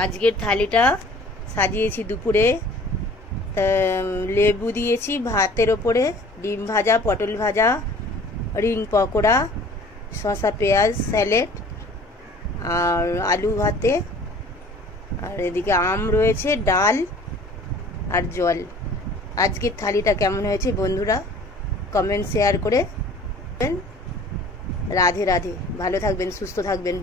আজকের থালিটা সাজিয়েছি দুপুরে, লেবু দিয়েছি ভাতের ওপরে, ডিম ভাজা, পটল ভাজা, রিং পকোড়া, শসা পেঁয়াজ স্যালাড আর আলু ভাতে, আর এদিকে আম রয়েছে, ডাল আর জল। আজকের থালিটা কেমন হয়েছে বন্ধুরা কমেন্ট শেয়ার করে। রাধে রাধে, ভালো থাকবেন, সুস্থ থাকবেন।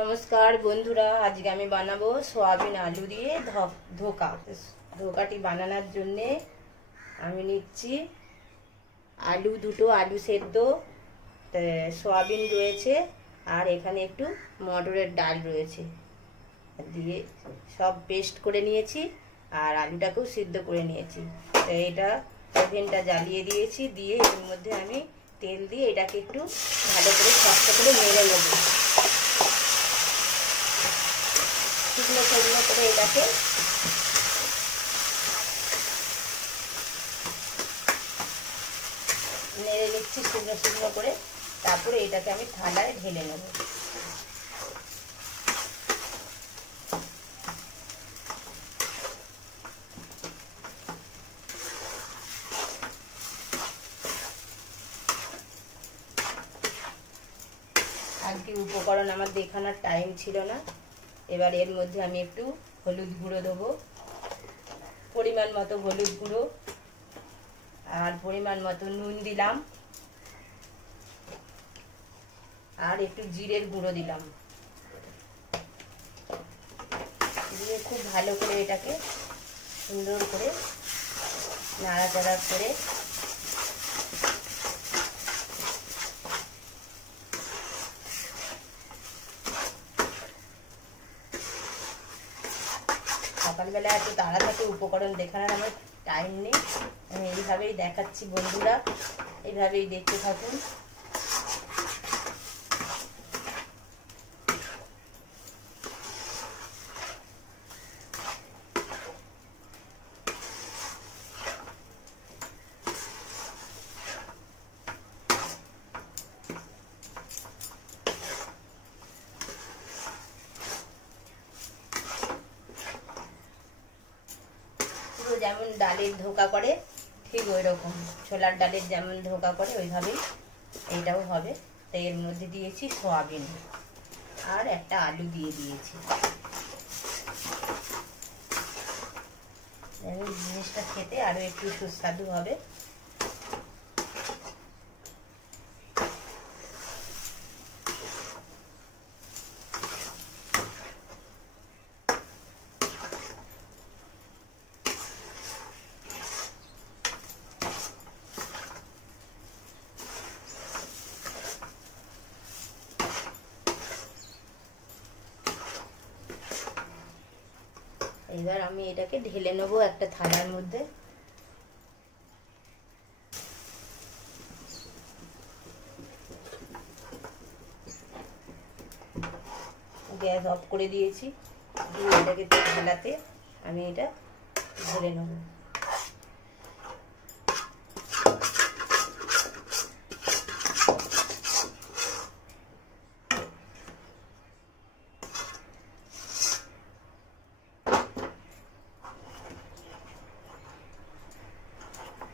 নমস্কার বন্ধুরা, আজকে আমি বানাবো সয়াবিন আলু দিয়ে ধোকা। ধোকাটি বানানোর জন্যে আমি নিচ্ছি আলু দুটো, আলু সেদ্ধ, সয়াবিন রয়েছে, আর এখানে একটু মটরের ডাল রয়েছে, দিয়ে সব পেস্ট করে নিয়েছি, আর আলুটাকেও সিদ্ধ করে নিয়েছি। তো এটা ওভেনটা জ্বালিয়ে দিয়েছি, দিয়ে এর মধ্যে আমি তেল দিয়ে এটাকে একটু ভালো করে শক্ত করে নেড়ে নেব। শুকনো শুকনো করে এটাকে নেড়ে নিচ্ছি শুকনো শুকনো করে। তারপরে এটাকে আমি থালায় ঢেলে নেব। আজকে উপকরণ আমার দেখানোর টাইম ছিল না। এবার এর মধ্যে আমি একটু হলুদ গুঁড়ো দেবো, পরিমাণ মতো হলুদ গুঁড়ো, আর পরিমাণ মতো নুন দিলাম, আর একটু জিরের গুঁড়ো দিলাম, দিয়ে খুব ভালো করে এটাকে সুন্দর করে নাড়াচাড়া করে সকালবেলা এত তাড়াতাড়ি উপকরণ দেখানোর আমার টাইম নেই, আমি এইভাবেই দেখাচ্ছি বন্ধুরা, এইভাবেই দেখতে থাকুন। যেমন ডালের ধোকা করে ঠিক ওই রকম, ছোলার ডালের যেমন ধোকা করে ওইভাবেই এইটাও হবে। তাই এর মধ্যে দিয়েছি সয়াবিন আর একটা আলু দিয়ে দিয়েছি। জিনিসটা খেতে আরো একটু সুস্বাদু হবে। এবার আমি এটাকে ঢেলে নেবো একটা থালার মধ্যে। গ্যাস অফ করে দিয়েছি, দিয়ে এটাকে ঢেলাতে আমি এটা ঢেলে নেবো।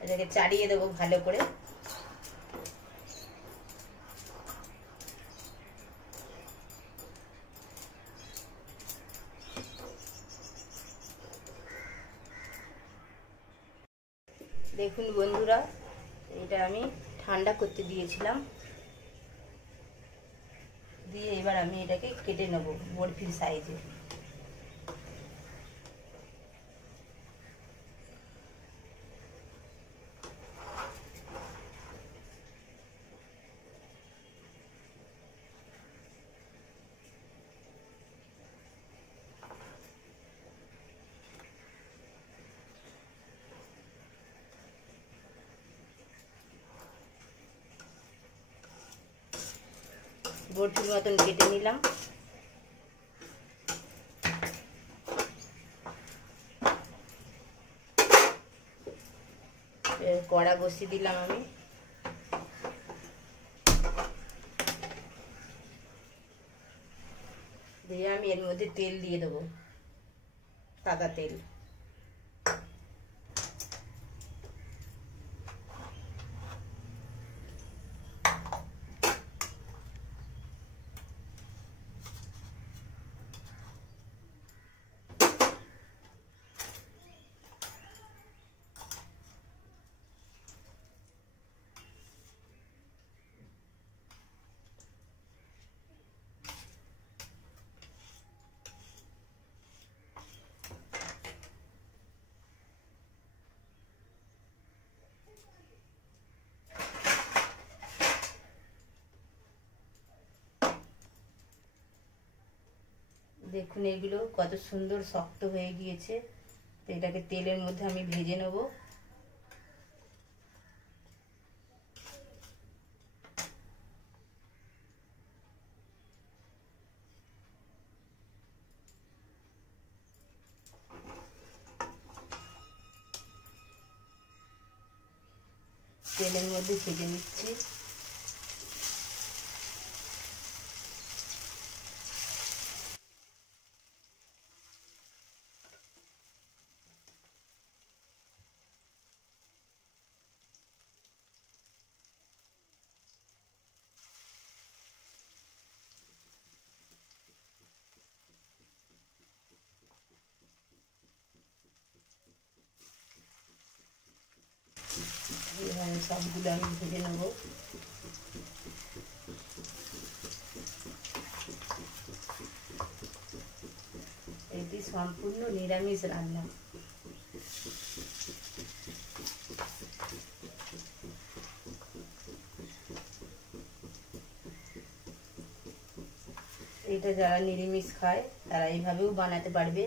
এটাকে চাড়িয়ে দেবো ভালো করে। দেখুন বন্ধুরা, এটা আমি ঠান্ডা করতে দিয়েছিলাম, দিয়ে এবার আমি এটাকে কেটে নেবো বরফির সাইজে। বরফির মতন কেটে নিলাম। কড়া বসিয়ে দিলাম আমি। দিয়ে আমি এর মধ্যে তেল দিয়ে দেবো, সাদা তেল। দেখুন এগুলো কত সুন্দর শক্ত হয়ে গিয়েছে। তো এটাকে তেলের মধ্যে আমি ভেজে নেব। তেলের মধ্যে ভেজে নিচ্ছি। এইভাবে সবগুলো আমি ভেজে নেব। এটি সম্পূর্ণ নিরামিষ রান্না। এটা যারা নিরামিষ খায় তারা এইভাবেও বানাতে পারবে।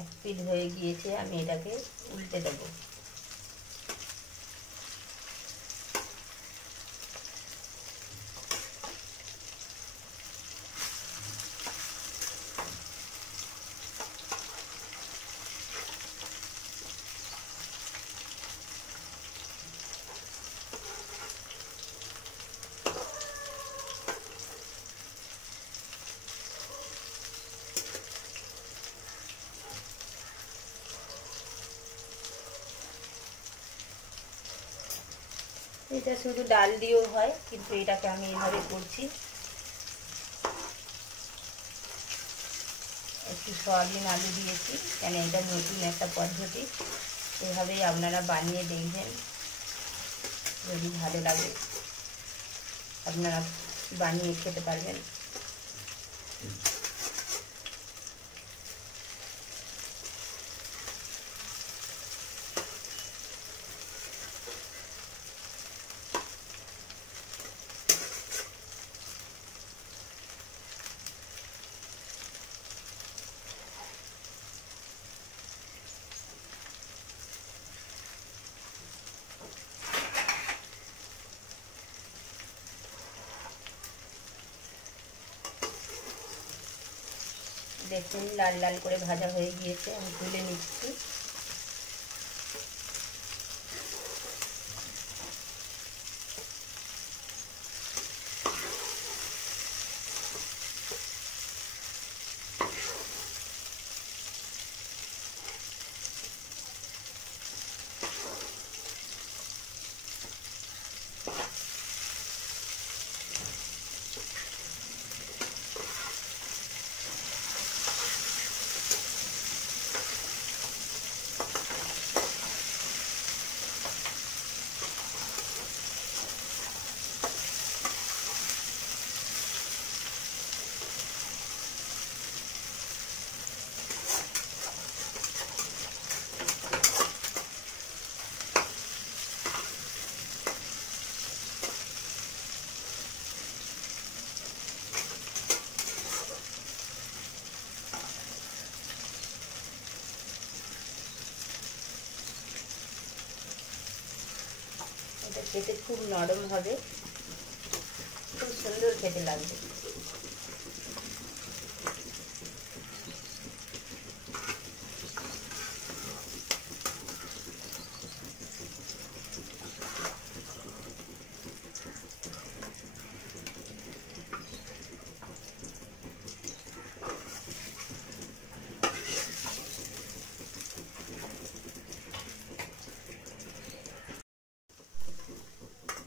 এক পিঠ হয়ে গিয়েছে, আমি এটাকে উল্টে দেবো। এটা শুধু ডাল দিয়েও হয়, কিন্তু এটাকে আমি এভাবে করছি। একটু সয়াবিন আলু দিয়েছি, কেন এটা নতুন একটা পদ্ধতি। এভাবেই আপনারা বানিয়ে দেখবেন, যদি ভালো লাগে আপনারা বানিয়ে খেতে পারবেন। দেখুন লাল লাল করে ভাজা হয়ে গিয়েছে, আমি তুলে নিচ্ছি। খেতে খুব নরম হবে, খুব সুন্দর খেতে লাগবে।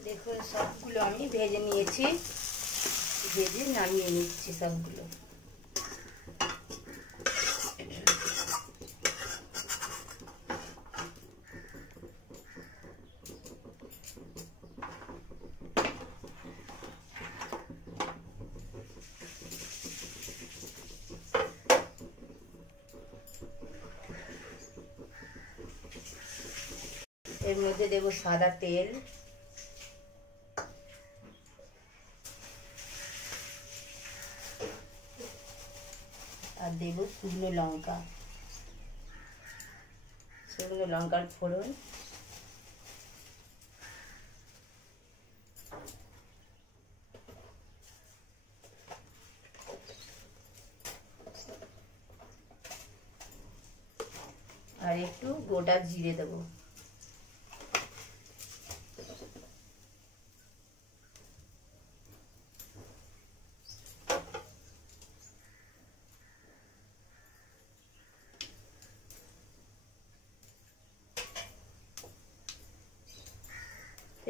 দেখুন সবগুলো আমি ভেজে নিয়েছি, ভেজে নামিয়ে নিচ্ছি সবগুলো। এর মধ্যে দেব সাদা তেল, আর দেব শুকনো লঙ্কা, শুকনো লঙ্কার ফোড়ন, আর একটু গোটা জিরে দেবো।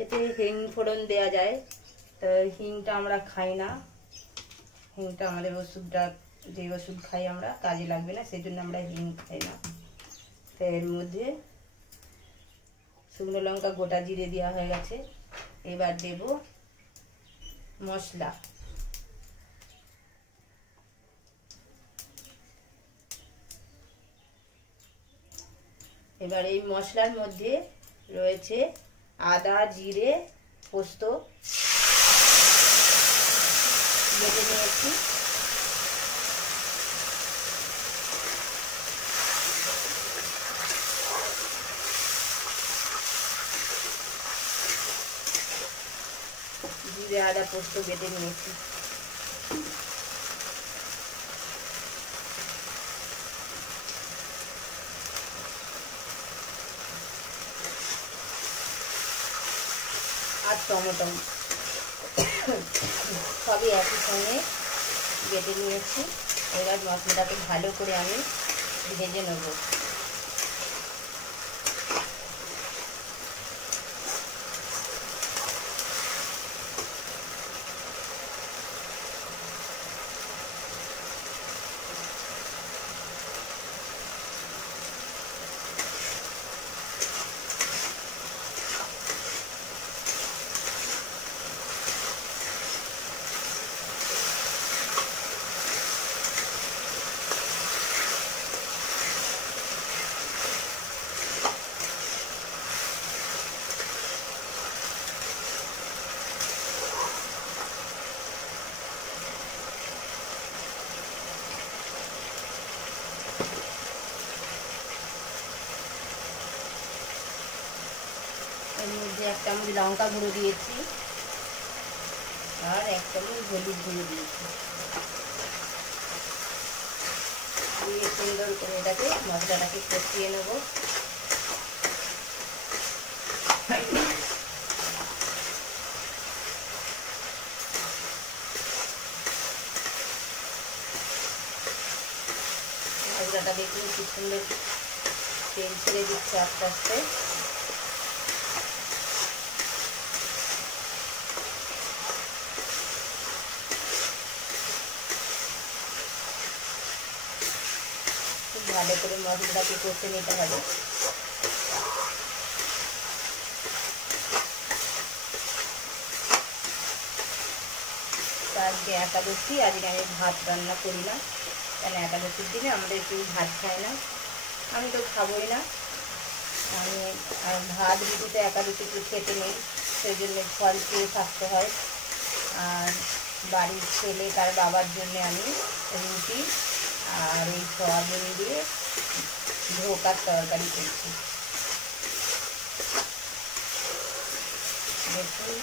এতে হিং ফোড়ন দেওয়া যায়, তো হিংটা আমরা খাই না, হিংটা আমাদের ওষুধটা, যে ওষুধ খাই আমরা কাজে লাগবে না, সেই জন্য আমরা হিং খাই না। তো এর মধ্যে শুকনো লঙ্কা গোটা জিরে দেওয়া হয়ে গেছে। এবার দেব মশলা, এবার এই মশলার মধ্যে রয়েছে আদা, জিরে, পোস্ত বেটে নিয়েছি, জিরে আদা পোস্ত বেটে নিয়েছি। আর টমেটো সবই একই সঙ্গে বেটে নিয়েছি। এবার মশলাটাকে ভালো করে আমি ভেজে নেব। এর মধ্যে 1 চামচ লঙ্কা গুঁড়ো দিয়েছি আর 1 চামচ হলুদ গুঁড়ো দিয়েছি, দিয়ে সুন্দর করে এটাকে মশলাটাকে কষিয়ে নেব। মশলাটা দেখুন কি সুন্দর তেল ছেড়ে দিচ্ছে আস্তে আস্তে। ভালো করে মশলাটাকে কষে নিতে হবে। আজকে একাদশী, আজকে আমি ভাত রান্না করি না, কেন একাদশীর দিনে আমাদের কেউ ভাত খায় না, আমি তো খাবোই না। আমি আর ভাত রুটিতে একাদশী খেতে নেই, সেই জন্য ফল খেয়ে থাকতে হয়। আর বাড়ির ছেলে তার বাবার জন্য আমি রুটি আর এই সয়াবিন দিয়ে ধোকার তরকারি করছি। দেখুন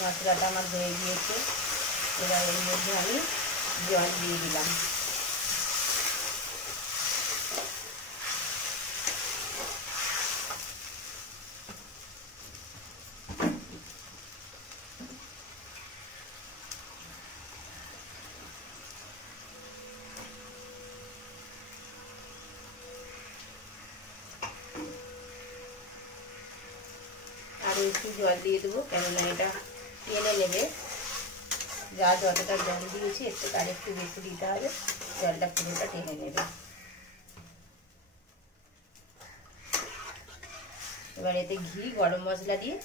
মশলাটা আমার হয়ে গিয়েছে। এবার এর মধ্যে আমি জল দিয়ে দিলাম। আরও একটু জল দিয়ে দেবো, কেননা এটা টেনে নেবে। যা যতটা জল দিয়েছি একটু তার একটু বেশি দিতে হবে, জলটা পুরোটা টেনে নেবে। এবার এতে ঘি, গরম মশলা দিয়ে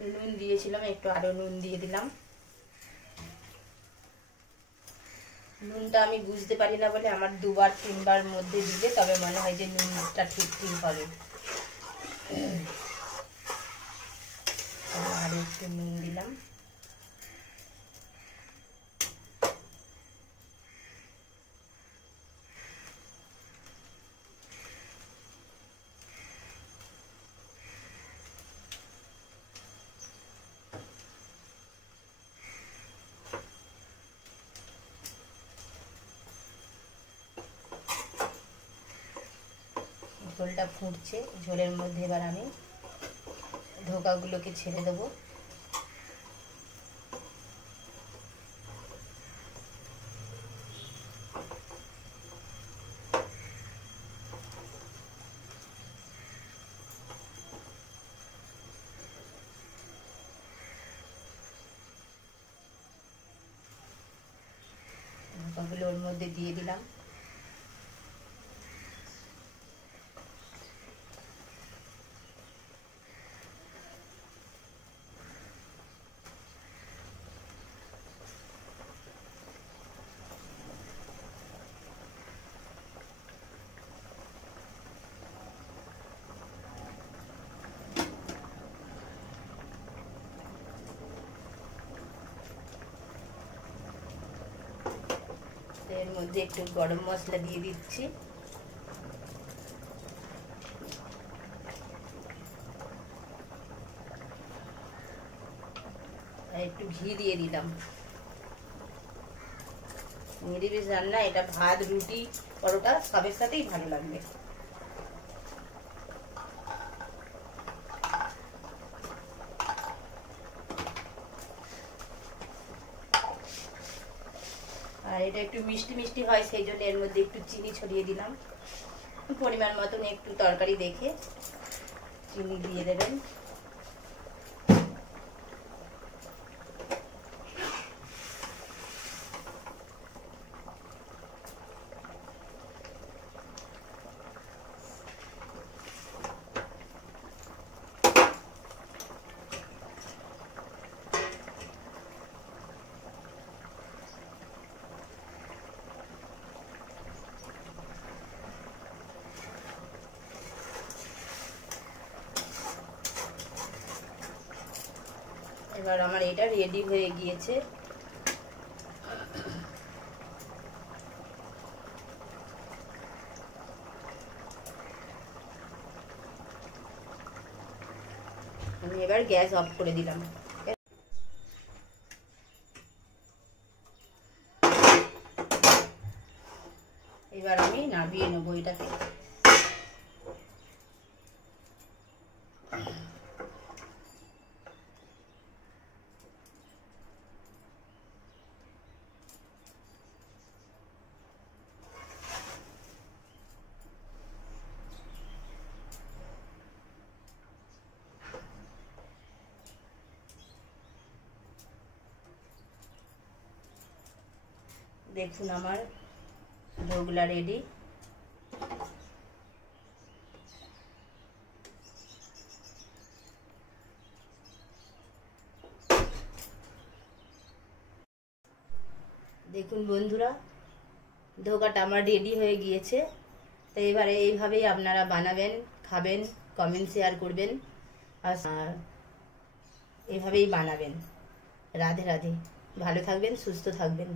নুন দিয়েছিলাম, একটু আরও নুন দিয়ে দিলাম। নুনটা আমি বুঝতে পারি না বলে আমার 2বার 3বার মধ্যে দিলে তবে মনে হয় যে নুনটা ঠিক হবে। আর একটু নুন দিলাম। ঝোলটা ফুটছে, ঝোলের মধ্যে এবার আমি ধোকাগুলোকে ছেড়ে দেবো। ধোকাগুলো ওর মধ্যে দিয়ে দিলাম। এর মধ্যে একটু গরম মশলা দিয়ে দিচ্ছি। আর একটু ঘি দিয়ে দিলাম। নিরামিষ রান্না, এটা ভাত, রুটি, পরোটা সবের সাথেই ভালো লাগবে। আর এটা একটু মিষ্টি মিষ্টি হয়, সেই জন্য এর মধ্যে একটু চিনি ছড়িয়ে দিলাম। পরিমাণ মতন একটু তরকারি দেখে চিনি দিয়ে দেবেন। এবার আমার এটা রেডি হয়ে গিয়েছে। আমি এবার গ্যাস অফ করে দিলাম। এবার আমি নামিয়ে নেবো এটাকে। দেখুন আমার ডোগুলা রেডি। দেখুন বন্ধুরা, ধোকাটা আমার রেডি হয়ে গিয়েছে। তো এবারে এইভাবেই আপনারা বানাবেন, খাবেন, কমেন্ট শেয়ার করবেন, আর এইভাবেই বানাবেন। রাধে রাধে। ভালো থাকবেন, সুস্থ থাকবেন।